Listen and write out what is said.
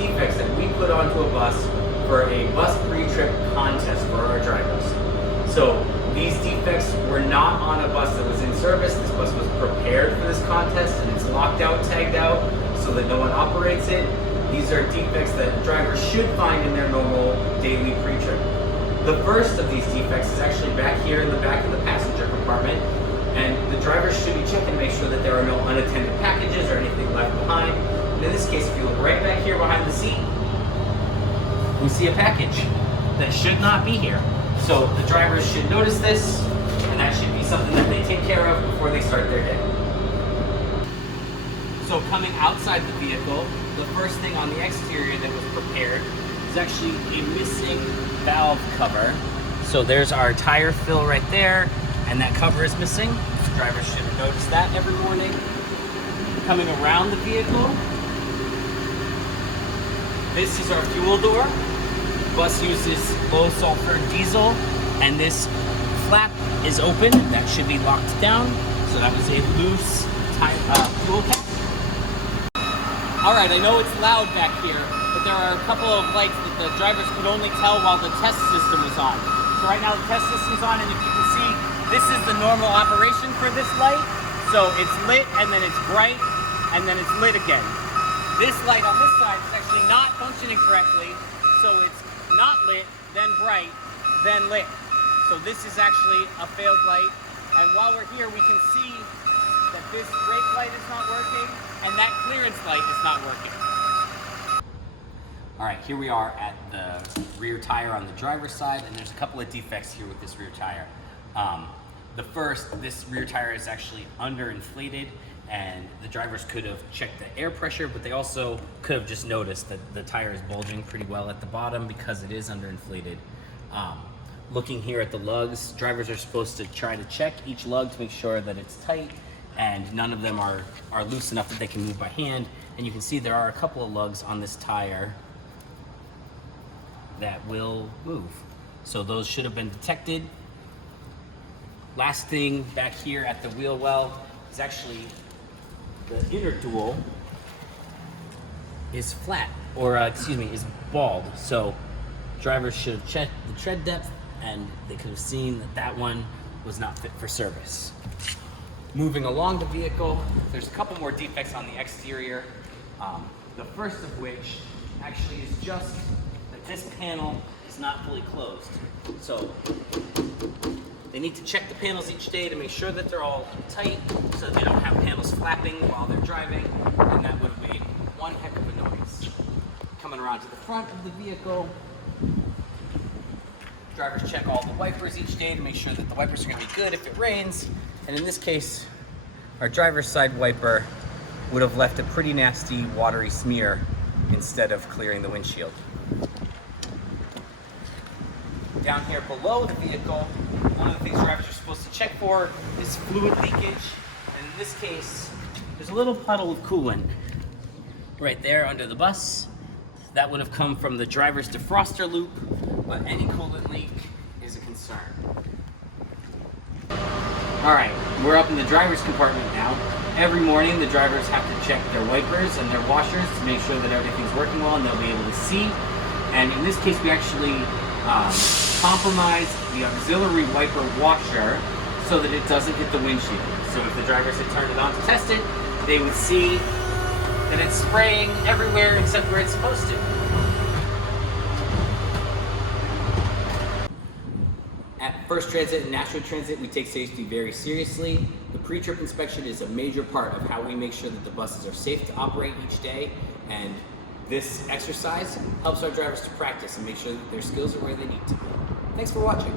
defects that we put onto a bus for a bus pre-trip contest for our drivers. So these defects were not on a bus that was in service. This bus was prepared for this contest and it's locked out, tagged out, so that no one operates it. These are defects that drivers should find in their normal daily pre-trip. The first of these defects is actually back here in the back of the passenger compartment, and the drivers should be checking to make sure that there are no unattended packages or anything left behind. And in this case, if you look right back here behind the seat, we see a package that should not be here. So the drivers should notice this, and that should be something that they take care of before they start their day. So coming outside the vehicle, the first thing on the exterior that was prepared is actually a missing valve cover. So there's our tire fill right there, and that cover is missing. The drivers should have noticed that every morning. Coming around the vehicle, this is our fuel door. The bus uses low sulfur diesel, and this flap is open. That should be locked down. So that was a loose fuel cap. All right, I know it's loud back here, but there are a couple of lights that the drivers could only tell while the test system was on. So right now the test system's on, and if you can see, this is the normal operation for this light. So it's lit, and then it's bright, and then it's lit again. This light on this side is actually not functioning correctly, so it's not lit, then bright, then lit. So this is actually a failed light, and while we're here, we can see that this brake light is not working, and that clearance light is not working. All right, here we are at the rear tire on the driver's side, and there's a couple of defects here with this rear tire. The first, this rear tire is actually underinflated, and the drivers could have checked the air pressure, but they also could have just noticed that the tire is bulging pretty well at the bottom because it is underinflated. Looking here at the lugs, drivers are supposed to try to check each lug to make sure that it's tight, and none of them are loose enough that they can move by hand. And you can see there are a couple of lugs on this tire that will move. So those should have been detected. Last thing back here at the wheel well is actually the inner dual is flat, or is bald. So drivers should have checked the tread depth, and they could have seen that that one was not fit for service. Moving along the vehicle, there's a couple more defects on the exterior. The first of which actually is just that this panel is not fully closed. So they need to check the panels each day to make sure that they're all tight so that they don't have panels flapping while they're driving, and that would have made one heck of a noise. Coming around to the front of the vehicle, drivers check all the wipers each day to make sure that the wipers are going to be good if it rains. And in this case, our driver's side wiper would have left a pretty nasty watery smear instead of clearing the windshield. Down here below the vehicle, one of the things drivers are supposed to check for is fluid leakage. And in this case, there's a little puddle of coolant right there under the bus. That would have come from the driver's defroster loop, but any coolant leak is a concern. All right, we're up in the driver's compartment now. Every morning, the drivers have to check their wipers and their washers to make sure that everything's working well and they'll be able to see. And in this case, we actually compromised the auxiliary wiper washer so that it doesn't hit the windshield. So if the drivers had turned it on to test it, they would see that it's spraying everywhere except where it's supposed to. At First Transit and Nashua Transit, we take safety very seriously. The pre-trip inspection is a major part of how we make sure that the buses are safe to operate each day, and this exercise helps our drivers to practice and make sure that their skills are where they need to be. Thanks for watching.